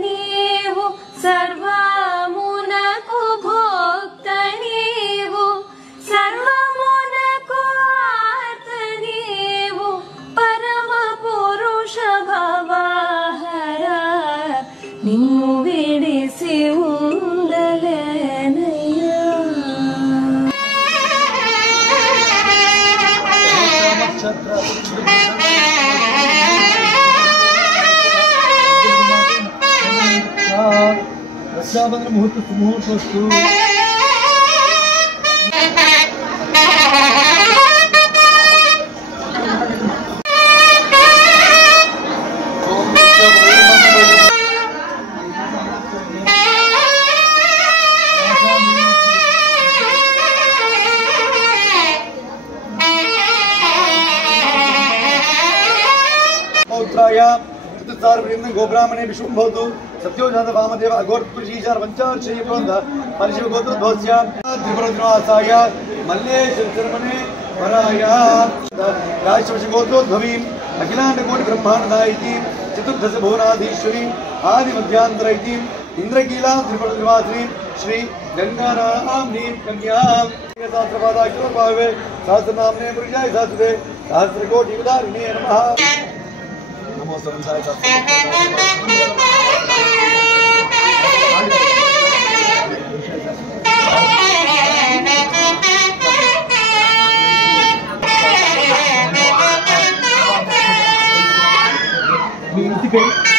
నీవు సర్వమునకు భోక్త నీవు సర్వమునకు ఆర్త నీవు పరమ పురుష భవహర నిన్ను విడిసి ఉండలేనయ్యా. రక్షాబంధన ముహూర్తస్తు गोब्राह्मणे विशुंभवतु सत्योजात वामदेव अघोरपुरुषीशान पंचार्षय प्रबंध परिशिव गोत्र ध्वस्य त्रिपुरद्वासाय मल्लेश शर्मणे वराय राजवंश गोत्रोद्भवीं अखिलांड कोटि ब्रह्मांड नायकीं चतुर्दश भुवनाधीश्वरीं आदि मध्यांतर इति इंद्रकीलां त्रिपुरनिवासिनीं श्री गंगानाम्नीं कन्यां सहस्रपादाख्यो भावे सहस्रनाम्ने पुरुषाय सहस्रे सहस्रकोटि उदारिणे नमः. नमो सरंसाय మీ ఇంటి పేరు